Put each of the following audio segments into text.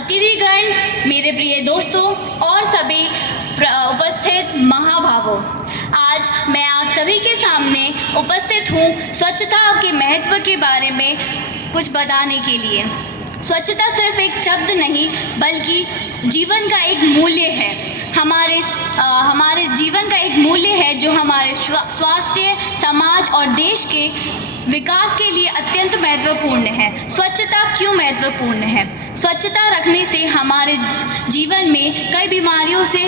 अतिथिगण, मेरे प्रिय दोस्तों और सभी उपस्थित महाभावों, आज मैं आप सभी के सामने उपस्थित हूँ स्वच्छता के महत्व के बारे में कुछ बताने के लिए। स्वच्छता सिर्फ एक शब्द नहीं बल्कि जीवन का एक मूल्य है। हमारे जीवन का एक मूल्य है जो हमारे स्वास्थ्य, समाज और देश के विकास के लिए अत्यंत महत्वपूर्ण है। स्वच्छता क्यों महत्वपूर्ण है? स्वच्छता रखने से हमारे जीवन में कई बीमारियों से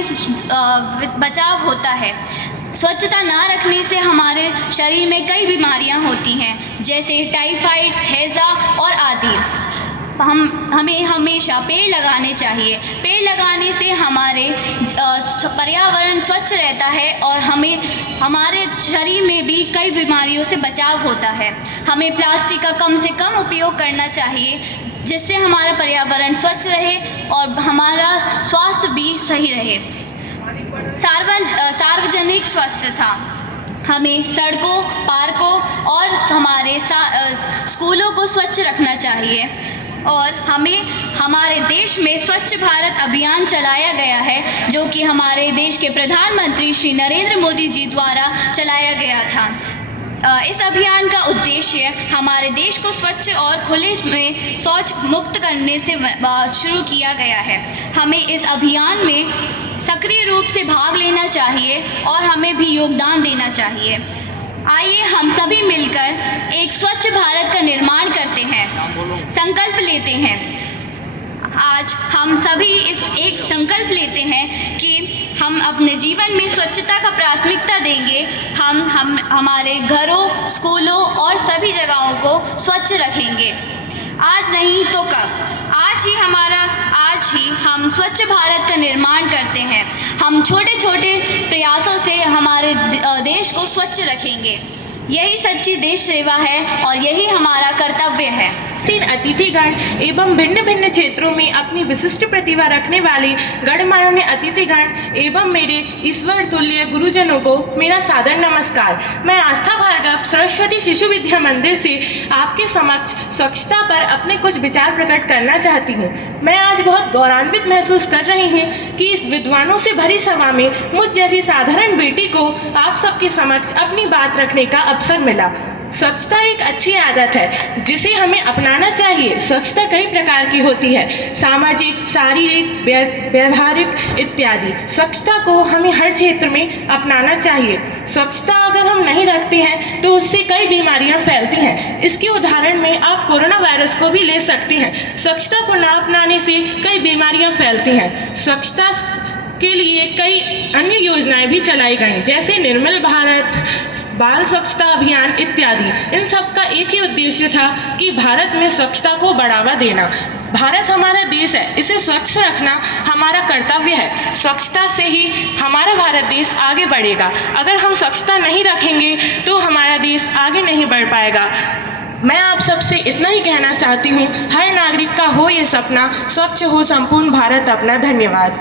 बचाव होता है। स्वच्छता ना रखने से हमारे शरीर में कई बीमारियां होती हैं, जैसे टाइफाइड, हैज़ा और आदि। हमें हमेशा पेड़ लगाने चाहिए। पेड़ लगाने से हमारे पर्यावरण स्वच्छ रहता है और हमारे शरीर में भी कई बीमारियों से बचाव होता है। हमें प्लास्टिक का कम से कम उपयोग करना चाहिए, जिससे हमारा पर्यावरण स्वच्छ रहे और हमारा स्वास्थ्य भी सही रहे। सार्वजनिक स्वच्छता, हमें सड़कों, पार्कों और हमारे स्कूलों को स्वच्छ रखना चाहिए। और हमारे देश में स्वच्छ भारत अभियान चलाया गया है, जो कि हमारे देश के प्रधानमंत्री श्री नरेंद्र मोदी जी द्वारा चलाया गया था। इस अभियान का उद्देश्य हमारे देश को स्वच्छ और खुले में शौच मुक्त करने से शुरू किया गया है। हमें इस अभियान में सक्रिय रूप से भाग लेना चाहिए और हमें भी योगदान देना चाहिए। आइए हम सभी मिलकर एक स्वच्छ भारत का निर्माण करते हैं, संकल्प लेते हैं। आज हम सभी एक संकल्प लेते हैं कि हम अपने जीवन में स्वच्छता का प्राथमिकता देंगे। हम हमारे घरों, स्कूलों और सभी जगहों को स्वच्छ रखेंगे। आज नहीं तो कब? आज ही हम स्वच्छ भारत का निर्माण करते हैं। हम छोटे छोटे प्रयासों से हमारे देश को स्वच्छ रखेंगे। यही सच्ची देश सेवा है और यही हमारा कर्तव्य है। अतिथिगण एवं भिन्न भिन्न क्षेत्रों में अपनी विशिष्ट प्रतिभा रखने वाले गणमान्य अतिथिगण एवं मेरे ईश्वर तुल्य गुरुजनों को मेरा सादर नमस्कार। मैं आस्था भार्गव सरस्वती शिशु विद्या मंदिर से आपके समक्ष स्वच्छता पर अपने कुछ विचार प्रकट करना चाहती हूँ। मैं आज बहुत गौरवान्वित महसूस कर रही हूँ कि इस विद्वानों से भरी सभा में मुझ जैसी साधारण बेटी को आप सबके समक्ष अपनी बात रखने का अवसर मिला। स्वच्छता एक अच्छी आदत है जिसे हमें अपनाना चाहिए। स्वच्छता कई प्रकार की होती है, सामाजिक, शारीरिक, व्यवहारिक इत्यादि। स्वच्छता को हमें हर क्षेत्र में अपनाना चाहिए। स्वच्छता अगर हम नहीं रखते हैं तो उससे कई बीमारियां फैलती हैं। इसके उदाहरण में आप कोरोना वायरस को भी ले सकते हैं। स्वच्छता को ना अपनाने से कई बीमारियां फैलती हैं। स्वच्छता के लिए कई अन्य योजनाएं भी चलाई गई, जैसे निर्मल भारत, बाल स्वच्छता अभियान इत्यादि। इन सब का एक ही उद्देश्य था कि भारत में स्वच्छता को बढ़ावा देना। भारत हमारा देश है, इसे स्वच्छ रखना हमारा कर्तव्य है। स्वच्छता से ही हमारा भारत देश आगे बढ़ेगा। अगर हम स्वच्छता नहीं रखेंगे तो हमारा देश आगे नहीं बढ़ पाएगा। मैं आप सबसे इतना ही कहना चाहती हूँ, हर नागरिक का हो ये सपना, स्वच्छ हो संपूर्ण भारत अपना। धन्यवाद।